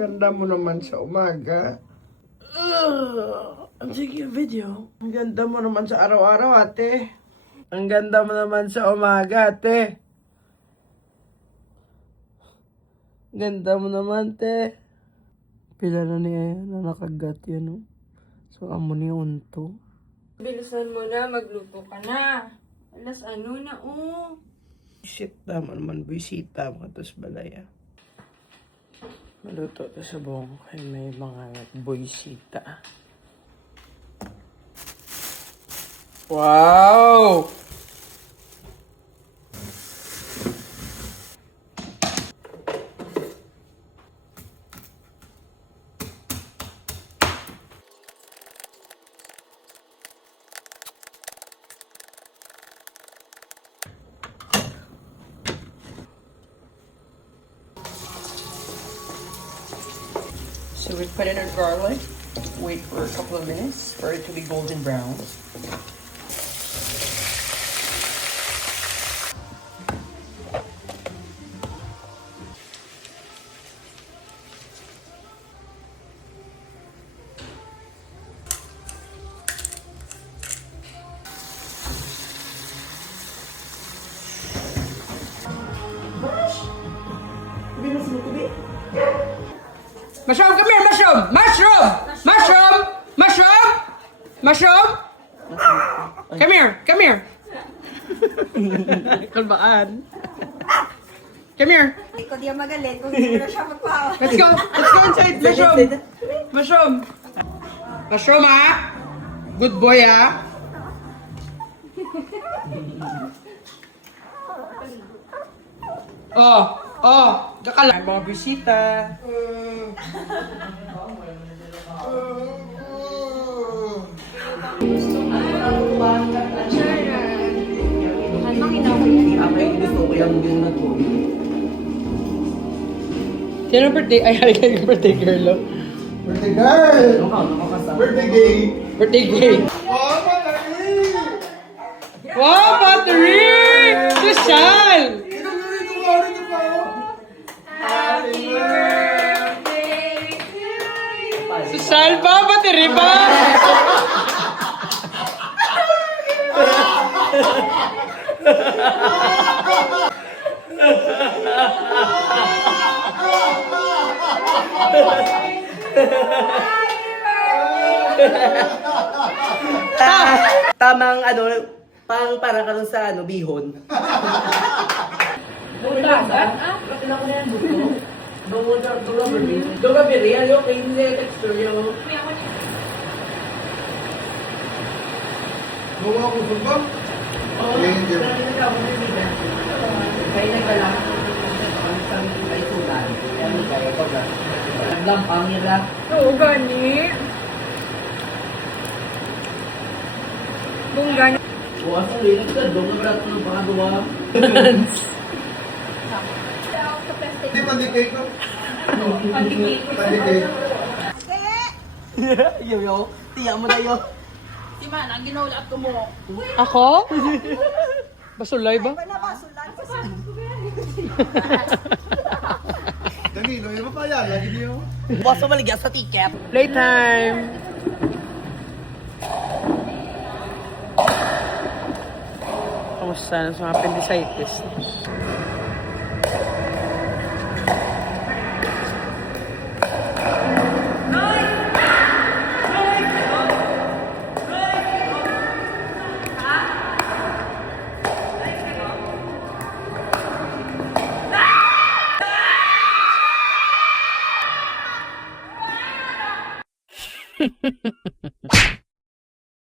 Ganda mo naman sa umaga. Sige, video. Ang ganda mo naman sa araw-araw, ate. Ang ganda mo naman sa umaga, ate. Ganda mo naman, te. Pila na niya na nakagat yan, oh. So, amo ni unto. Bilisan mo na, magluto ka na. Alas ano na, Shit, tama naman, buisita mo tos balaya. Maluto to sa buong kay may mga buisita. Wow! So we put in our garlic, wait for a couple of minutes for it to be golden brown. Mushroom, come here, mushroom! Mushroom! Mushroom! Mushroom! Mushroom! Come here, come here. Kalbaan. Come here. Hindi ko diya magalit kung hindi na siya magpawa. Let's go inside. Mushroom. Mushroom. Mushroom, ah. Good boy, ah. Kakala. Ay, mga bisita. Sino birthday? Ay, halika yung birthday girl, oh. Birthday girl! Birthday gay! Birthday gay. Wow, battery! Social! Social ba? Battery ba? Tamang ano, para ka sa ano, bihon. Strawberry, ano yung kayo texture yung... Bawa ko ba ba? Oo, kaya nagkala sa may sudan. Kaya kaya ko na. Lampang nila. Oo, gani. Kung gani. Bukas ang linig ka, doon na ng pangagawa. Di ba di cake ko? Pandikay. Yo, tiyak mo na yo. Si Man, ang ginaulat ko mo. Ako? Basulay ba? Wala ba, sulan ko sa... Danilo, yung papaya, lagi niyo. Bukas mo maligyan sa ticket. Playtime! Kamusta na sa mga appendicitis?